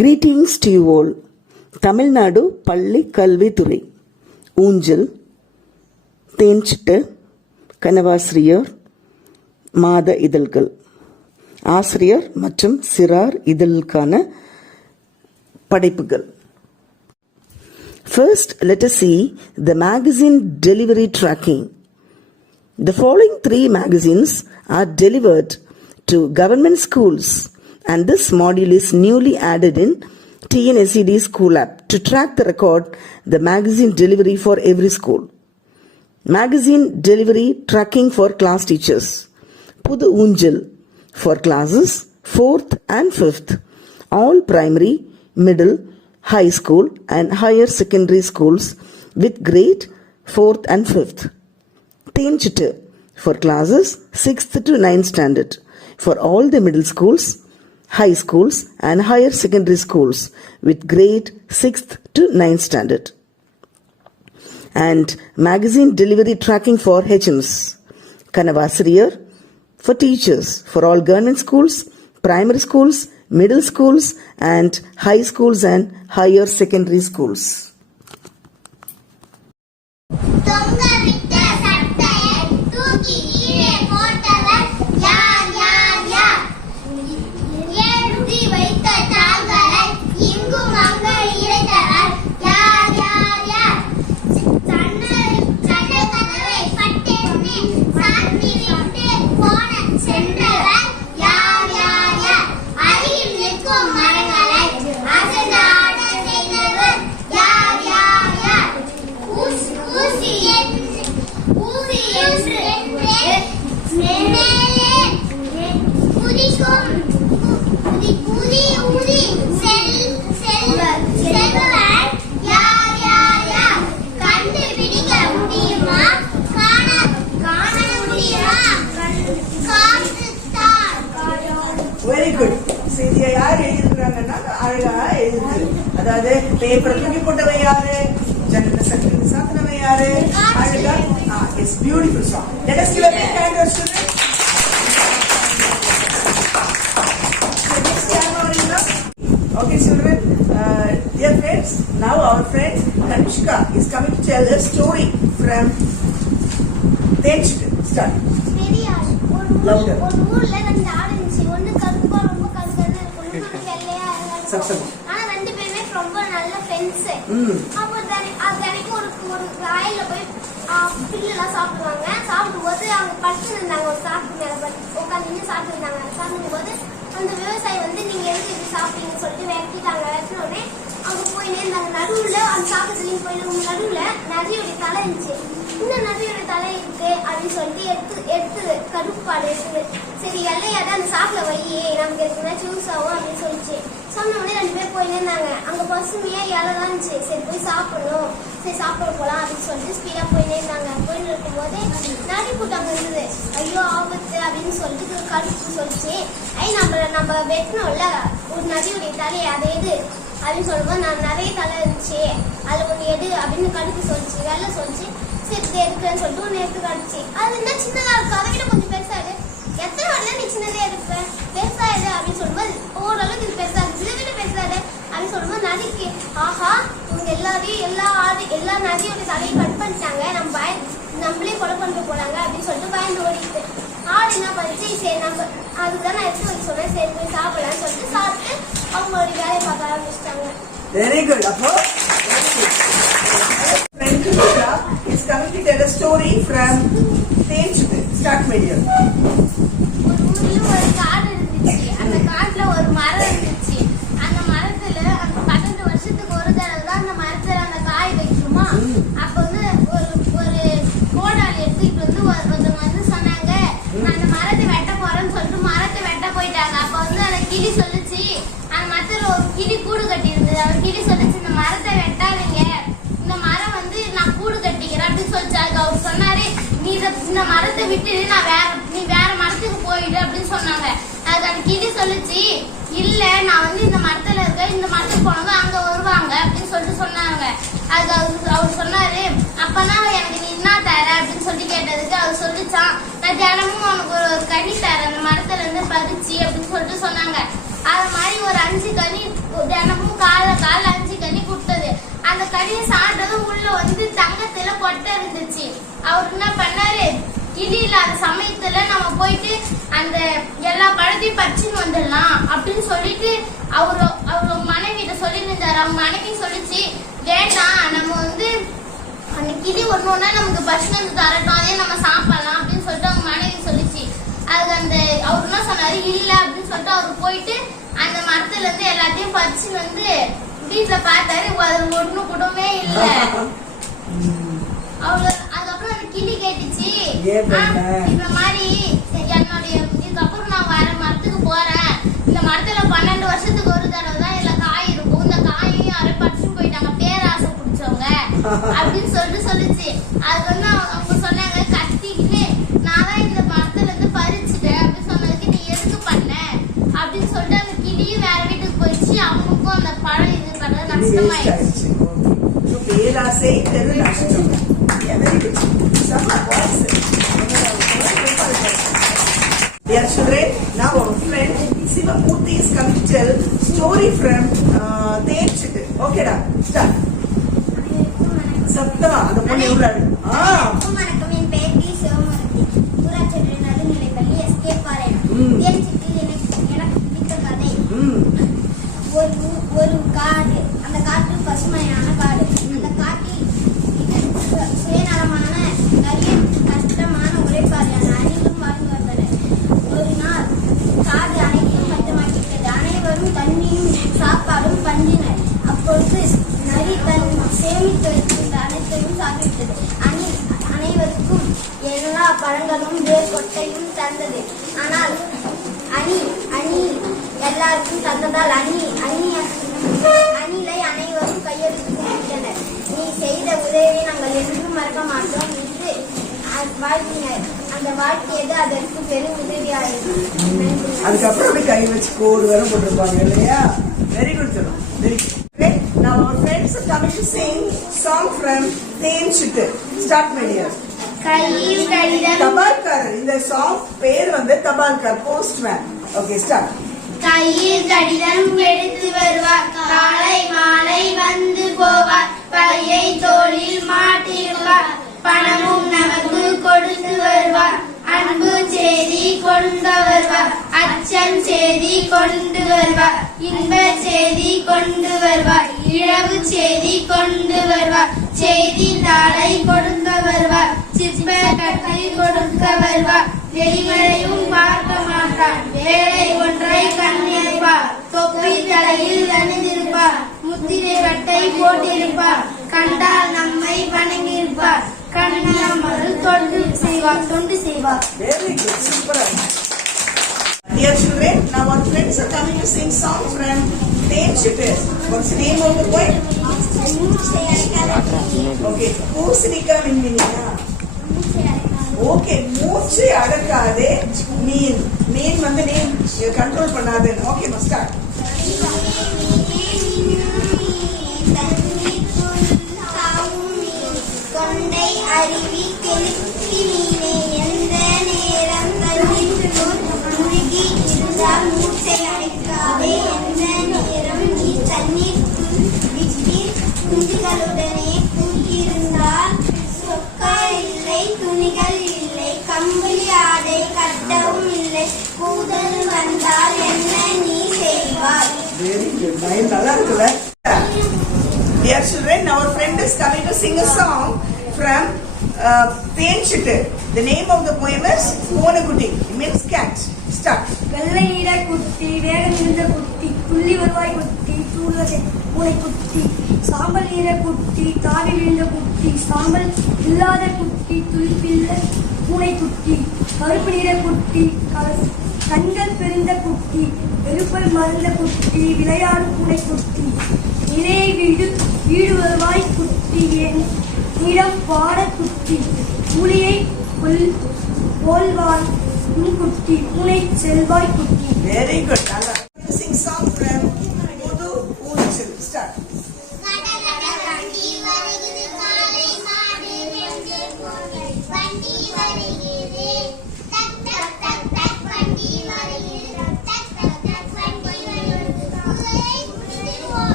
Greetings to you all. Tamil Nadu பள்ளி கல்வித்துறை ஊஞ்சல் தேன்சிட்டு கனவாசிரியர் மாத இதழ்கள் ஆசிரியர் மற்றும் சிறார் இதழுக்கான படைப்புகள். First, let us see the magazine delivery tracking. The following 3 magazines are delivered to government schools, and this module is newly added in TNSED School App to track the record the magazine delivery for every school. Magazine delivery tracking for class teachers. Pudu Unjal for classes 4th and 5th, all primary, middle, high school and higher secondary schools with grade 4th and 5th. Tenchittu for classes 6th to 9th standard for all the middle schools, high schools and higher secondary schools with grade 6th to 9th standard. And magazine delivery tracking for HMs. Kanavasiriyar for teachers for all government schools, primary schools, middle schools and high schools and higher secondary schools. Very good. செய்தியை யார் எழுதிருக்காங்கன்னா அழகா எழுதுது. அதாவது paper தூக்கி போட்டவை யாரு, ஜன்னல் சட்டை சாத்தினவை யாரு, அழகா. It's beautiful song. Let us give a big hand to our students. So next camera Arina. Okay children, dear friends, now our friend Kanishka is coming to tell a story from Tenchittu. Start. Louder. ஒரு ஊர்ல 2 ஆடு இருந்துச்சு. ஒன்னு கருப்பா ரொம்ப கருகருன்னு இருக்கும், இன்னொன்னு வெள்ளையா இருக்கும். ஆனா 2 பேருமே ரொம்ப நல்ல ஃப்ரெண்ட்ஸ். அப்ப தினைக்கும் ஒரு ராயில போய் பிள்ளைலாம் சாப்பிடுவாங்க. சாப்பிடும்போது அவங்க படுத்து இருந்தாங்க, ஒரு சாப்பிட்டு மேல உட்காந்து சாப்பிட்டு இருந்தாங்க. சாப்பிடும்போது அந்த விவசாயி வந்து நீங்க எதுக்கு இப்படி சாப்பிட்டீங்கன்னு சொல்லிட்டு வெட்டிட்டாங்க. வெட்டினோடனே அவங்க போயினே இருந்தாங்க. நடுவுல அந்த சாப்பிட்டுலையும் போயிட்டு நடுவுல நதியோடைய தலை இருந்துச்சு. இன்னும் நதியோட தலை இருக்கு அப்படின்னு சொல்லிட்டு எடுத்து கருப்பாடு எடுத்துது. சரி எல்லையாதான் அந்த சாப்பிட வையே, நமக்கு எதுக்குன்னா சூஸ் ஆகும் அப்படின்னு சொல்லிச்சு. சொன்ன உடனே 2 பேர் போயின்னு இருந்தாங்க. அங்க பசுமையா இலைதான் இருந்துச்சு. சரி போய் சாப்பிடணும், சரி சாப்பிட போலாம் அப்படின்னு சொல்லிட்டு ஸ்பீடா போயினே இருந்தாங்க. போயின்னு இருக்கும் போதே நரி கூட்டம் இருந்தது. ஐயோ ஆபத்து அப்படின்னு சொல்லிட்டு கருப்பு சொல்லிச்சு. நம்ம வெட்டணும்ல ஒரு நதியுடைய தலையை, அதை எது அப்படின்னு சொல்லும்போது நான் நிறைய தலை இருந்துச்சு, அதுல ஒண்ணு எடு அப்படின்னு கடுப்பு சொல்லிச்சு. வெள்ளை சொல்லிச்சு. சரி எடுக்கிறேன்னு சொல்லிட்டு ஒண்ணு எடுத்து காட்டுச்சு. அது என்ன சின்னதா இருக்கு, அதை விட கொஞ்சம் பெருசா இருக்கு. எத்தனை வரல நீ சின்னதே இருப்ப, பெருசா இரு அப்படின்னு சொல்லும்போது ஓரளவுக்கு இது பெருசா இருக்கு, இதை விட பெருசா இரு அப்படின்னு சொல்லும்போது நதிக்கு ஆஹா இவங்க எல்லா நதியோட தலையை கட் பண்ணிட்டாங்க, நம்மளே கொலை பண்ணிட்டு போறாங்க அப்படின்னு சொல்லிட்டு பயந்து ஓடிட்டு. ஆடு என்ன பண்ணிச்சு, சரி நம்ம அதுதான் நான் எடுத்து வைக்க சொன்னேன், சரி போய் சாப்பிடலாம்னு சொல்லிட்டு சாப்பிட்டு அவங்களுடைய வேலையை பார்க்க ஆரம்பிச்சிட்டாங்க. Very good. Appo friend Kanishka is coming to tell a story from Tenchittu. Start media. ஒரு ஊர்ல ஒரு காடு இருந்துச்சு. அந்த காட்டுல ஒரு மரம் இருந்துச்சு. அந்த மரத்துல 12 வருஷத்துக்கு ஒரு தடவை தான் அந்த மரத்துல அந்த காய் வைக்குமா. அப்ப வந்து ஒரு கோடாலி எடுத்துக்கிட்டு வந்து ஒருத்தவங்க வந்து சொன்னாங்க, நான் அந்த மரத்தை வெட்ட போறேன்னு சொல்லிட்டு மரத்தை வெட்ட போயிட்டாங்க. அப்ப வந்து அந்த கிளி சொல்லுச்சு, அந்த மரத்துல ஒரு கிளி கூடு கட்டி இருந்தது. அந்த கிளி சொல்லுச்சு, இந்த மரத்தை வெட்டாதீங்க, இந்த மரம் வந்து நான் கூடு கட்டிக்கிறேன் அப்படின்னு சொல்லிச்சு. அதுக்கு அவர் சொன்னாரு, நீ இந்த மரத்தை விட்டு நீ வேற மரத்துக்கு போயிடு அப்படின்னு சொன்னாங்க. அதுக்கு அந்த கிளி சொல்லுச்சு, இல்ல நான் வந்து இந்த மரத்துல இருக்க, இந்த மரத்துக்கு போனவங்க அங்க வருவாங்க அப்படின்னு சொல்லிட்டு சொன்னாங்க. அதுக்கு அவர் சொன்னாரு, அப்பனா எனக்கு நீ என்ன தர அப்படின்னு சொல்லி கேட்டதுக்கு அவர் சொல்லிச்சான், நான் தினமும் உனக்கு ஒரு கனி தரேன், அந்த மரத்துல இருந்து பறிச்சு அப்படின்னு சொல்லிட்டு சொன்னாங்க. அது மாதிரி ஒரு 5 கனி அவர் என்ன பண்ணாரு, கிளி இல்லாத சமயத்துல நம்ம போயிட்டு அந்த எல்லா பழத்தையும் பறிச்சுன்னு வந்துடலாம் அப்படின்னு சொல்லிட்டு அவங்க மனைவிட்ட சொல்லியிருந்தாரு. அவங்க மனைவி சொல்லிச்சு, வேண்டாம் நம்ம வந்து அந்த கிளி ஒண்ணு நமக்கு பறிச்சுன்னு வந்து தரட்டும், அதே நம்ம சாப்பிடலாம் அப்படின்னு சொல்லிட்டு அவங்க மனைவி சொல்லிச்சு. அதுக்கு அந்த அவர் என்ன சொன்னாரு, இல்ல அப்படின்னு சொல்லிட்டு அவரு போயிட்டு அந்த மரத்துல இருந்து எல்லாத்தையும் பறிச்சுன்னு வந்து வீட்டுல பார்த்தாரு. அது ஒண்ணு கூடவே இல்ல. அதுக்கப்புறம் அந்த கிளி கேட்டுச்சு, இந்த மாதிரி என்னுடைய இதுக்கப்புறம் நான் வர மரத்துக்கு போறேன், இந்த மரத்துல 12 வருஷத்துக்கு ஒரு தடவை தான் இதுல காய் இருக்கும், இந்த காயையும் யாரும் பறிச்சுட்டு போயிட்டாங்க பேராசை பிடிச்சவங்க அப்படின்னு சொல்லிட்டு சொல்லிச்சு. அதுக்கு வந்து அவங்க சொன்னாங்க, கத்திக்கிட்டு நான் தான் இந்த மரத்துல இருந்து பறிச்சுட்டேன் அப்படின்னு சொன்னதுக்கு நீ எதுக்கு பண்ண அப்படின்னு சொல்லிட்டு அந்த கிளியும் வேற வீட்டுக்கு போயிடுச்சு. அவங்களுக்கும் அந்த பழம் இது பண்றது நஷ்டமாயிடுச்சு. பேராசை பெரு நஷ்டம். Dear children, now our friend Sivamurthy is coming to tell story from Tenchittu. Okay da, start. சத்தமா அந்த பொண்ணு எவ்வளவு வணக்கம், என் பெயர் டி. சிவமூர்த்தி. ஊராட்சி நடுநிலைப்பள்ளி எஸ்கேபாளையம். எனக்கு பிடித்த கதை. ஒரு காடு, அந்த காட்டு பசுமையான காடு. அந்த காட்டில் சுயநலமான நிறைய கஷ்டமான உழைப்பாளியான அணிலும் வாழ்ந்து வந்தனர். ஒரு நாள் காடு அனைத்தும் பஞ்சமாகிவிட்டது. அனைவரும் தண்ணியும் சாப்பாடும் பஞ்சினர். அப்பொழுது நரி தன் சேமித்து வைத்திருந்த அனைத்தையும் சாப்பிட்டது. அனைவருக்கும் எல்லா பழங்களும் வேர் கொட்டையும் தந்தது. ஆனால் அணி எல்லாருக்கும் தந்ததால் அணிலை அனைவரும் கையெழுத்திட்டனர். நீ செய்த உதவியை நாங்கள் என்றும் மறக்க மாட்டோம் என்று வாழ்த்தினர். அந்த வாழ்க்கையது அதற்கு பெரும் உதவியாயிருக்கு. அதுக்கப்புறம் கை வச்சு கோடு வர போட்டிருப்பாங்க இல்லையா? வெரி குட் சொல்லும். Very good. Now our friends are coming to sing song from Tenchittu. Start my dear. கையில் கடிதம். தபால்காரர். இந்த சாங் பேர் வந்து தபால்கார், போஸ்ட்மேன். Okay start. கையில் கடிதம் எடுத்து வருவார், காலை மாலை வந்து போவார், பையை தோளில் மாட்டிடுவார், பணமும் நமக்கு கொடுத்து வருவார், அன்பு செய்தி கொண்டு வருவார், அச்சம் செய்தி கொண்டு வருவார், இன்ப செய்தி கொண்டு வருவார், இழவு செய்தி கொண்டு வருவார், செய்தி தாளை கொடுக்க வருவார், சிற்ப கட்டை கொடுக்க வருவார், வெளிகளையும் பார்க்க மாட்டார், வேலை ஒன்றை கண்ணிருப்பார், தொப்பி தலையில் அணிந்திருப்பார், முத்திரை வட்டை போட்டிருப்பார், கண்டால் நம்மை வணங்கியிருப்பார், கண்ணாமல் தொண்டு செய்வார். Very good, super. Dear children, now our friends are coming to sing song from Tenchittu. What's the name of the poem? Okay, பூசணிக்கா மின்மினியா. ஓகே, மூச்சு அடக்காதே மீன். மீன் வந்து நீ கண்ட்ரோல் பண்ணாதே. Okay, must start. கொண்டை அருவி கெளுத்தி மீனே, எந்த நேரம் தண்ணீருக்குள் முழுகி இருந்தால் மூட்டை அடைக்காதே, எந்த நேரம் நீ தண்ணீருக்குள் விட்டு குஞ்சுகளுடனே கூட்டியிருந்தால் சொக்கா இல்லை, துணிகள் இல்லை, கம்பளி ஆடை கட்டவும் இல்லை, கூதல் வந்தால் என்ன நீ செய்வாய்? Very good. நல்லா இருக்குல்ல? Dear children, our friend is coming to sing a song from Tenchittu. The name of the poem is Monagutti. It means cat. Start. வெள்ளை நீர குட்டி, வேக நின்ற குட்டி, துள்ளி வருவாய் குட்டி, தூள பூனை குட்டி, சாம்பல் நீர குட்டி, தாவி விழுந்த குட்டி, சாம்பல் இல்லாத குட்டி, துள்ளிப்பில்ல பூனை குட்டி, கருப்பு நீர குட்டி, கண்கள் பெருந்த குட்டி, வெறுப்பல் மறந்த குட்டி, விளையாடும் பூனை குட்டி, இலையை வீடு வருவாய் குட்டி, நிறம் பாட குட்டி, புலியை போல்வாய் குட்டி, பூனை செல்வாய் குட்டி. Very good. Sing song from Pudu Poonchil. Start.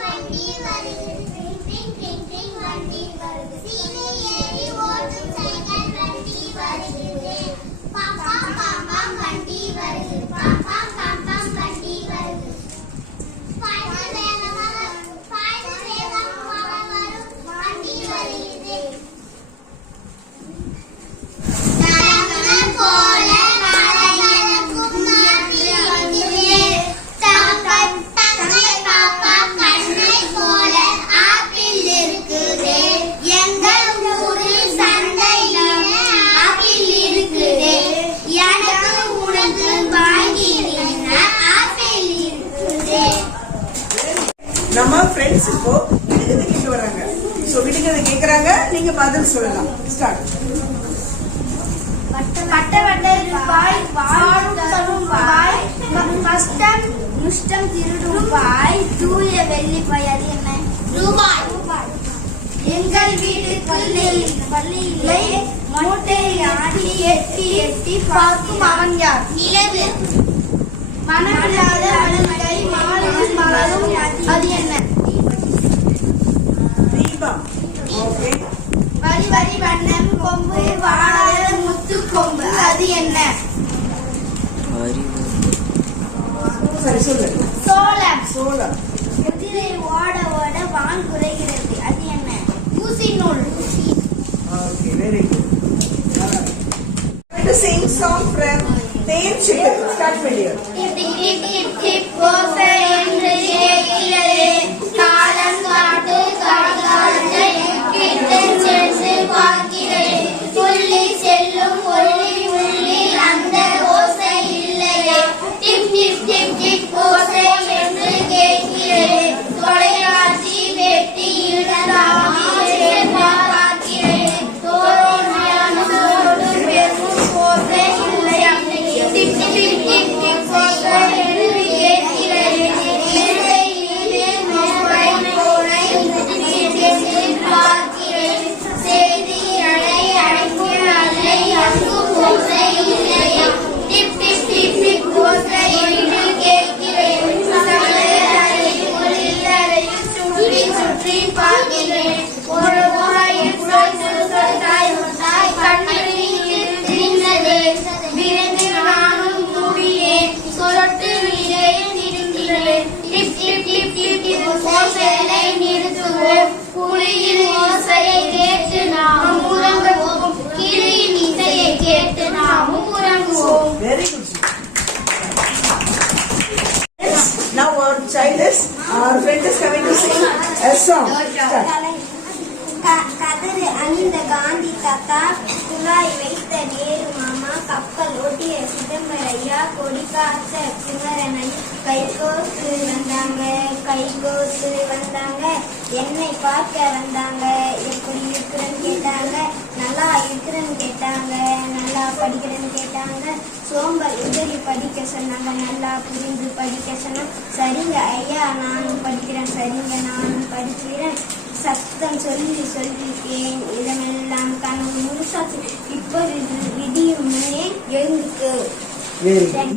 வண்டி பதில் சொல்லலாம். ஸ்டார்ட். வட்ட வட்டருப்பாய் வாழும் பாய் கஷ்டம் முஷ்டம் திருடும் பாய் தூய வெள்ளிப்பாய். அது என்ன? ரூபாய். எங்கள் வீட்டு பள்ளியிலே மொட்டை ஆடி எட்டி எட்டி பார்க்கும் அவன் யார்? நிலவு. மனமில்லாத அழுகை மாலையில் மலரும். அது என்ன? தீபம். ஓகே. வரி வரி வண்ணம் கொம்பு வாழாத முத்து கொம்பு. அது என்ன? சரி சொல்லு. சோளம். சோளம். குதிரை ஓட ஓட வான் குறைகிறது. அது என்ன? ஊசி நூல். Okay, very good. Going to sing song from Then Chicken. Start video. டிப் டிப் டிப் டிப் ஓசை என்று கேட்கிறது. காலம் காட்டு காலத்தை கிட்ட சென்று பார்க்கிறேன். புள்ளி செல்லும் ஒளி உள்ளி அந்த ஓசை இல்லையே. டிப் டிப் டிப் டிப் ஓசை என்று கேட்கிறேன். தொலைக்காட்சி வெட்டி இழந்தாகி பார்க்கிறேன். தோரணோடு பெரும் ஓசை இல்லையா. டிப் டிப் டிப் டிப் ஓசை என்று கேட்கிறேன். பார்க்கிறேன். செய்திகளை அடைக்கும் அதை அங்கு ஓசை இல்லையா. டிப் டிப் டிப் டிப் ஓசை என்று கேட்கிறேன். சமையலறையில் ஒளியறையில் சுற்றி சுற்றி பார்க்கிறேன். ஒரு ஓராயில் கண்ணீர் திரிந்தது. விரைந்து நானும் கூடியேன். சொட்டு நீரை நிறுத்தினேன். டிப் டிப் டிப் டிப் டிப் ஓசையை நிறுத்துவோம். புலியின் ஓசையை கேட்டு நாம் உறங்குவோம். கிளியின் இசையை கேட்டு நாம் உறங்குவோம். Very good. Yes. Now our child is, our friend is coming to sing a song. Start. கதறு அணிந்த காந்தி தாத்தா, குழாய் வைத்த நேரு மாமா, கப்பல் ஓட்டிய சிதம்பரையா, கொடி காத்த குமரனை கைகோத்து வந்தாங்க. என்னை பார்க்க வந்தாங்க. எப்படி இருக்கிறேன்னு கேட்டாங்க. நல்லா இருக்கிறேன்னு கேட்டாங்க. நல்லா படிக்கிறேன்னு கேட்டாங்க. சோம்பல் உதவி படிக்க சொன்னாங்க. நல்லா புரிந்து படிக்க சொன்னாங்க. சரிங்க ஐயா நானும் படிக்கிறேன். சரிங்க நானும் படிக்கிறேன். சத்தம் சொல்லியிருக்கேன். இதமெல்லாம் கனவு முழுசாச்சு. இப்போது விடியும் முன்னே எழுந்துக்கு. Very good.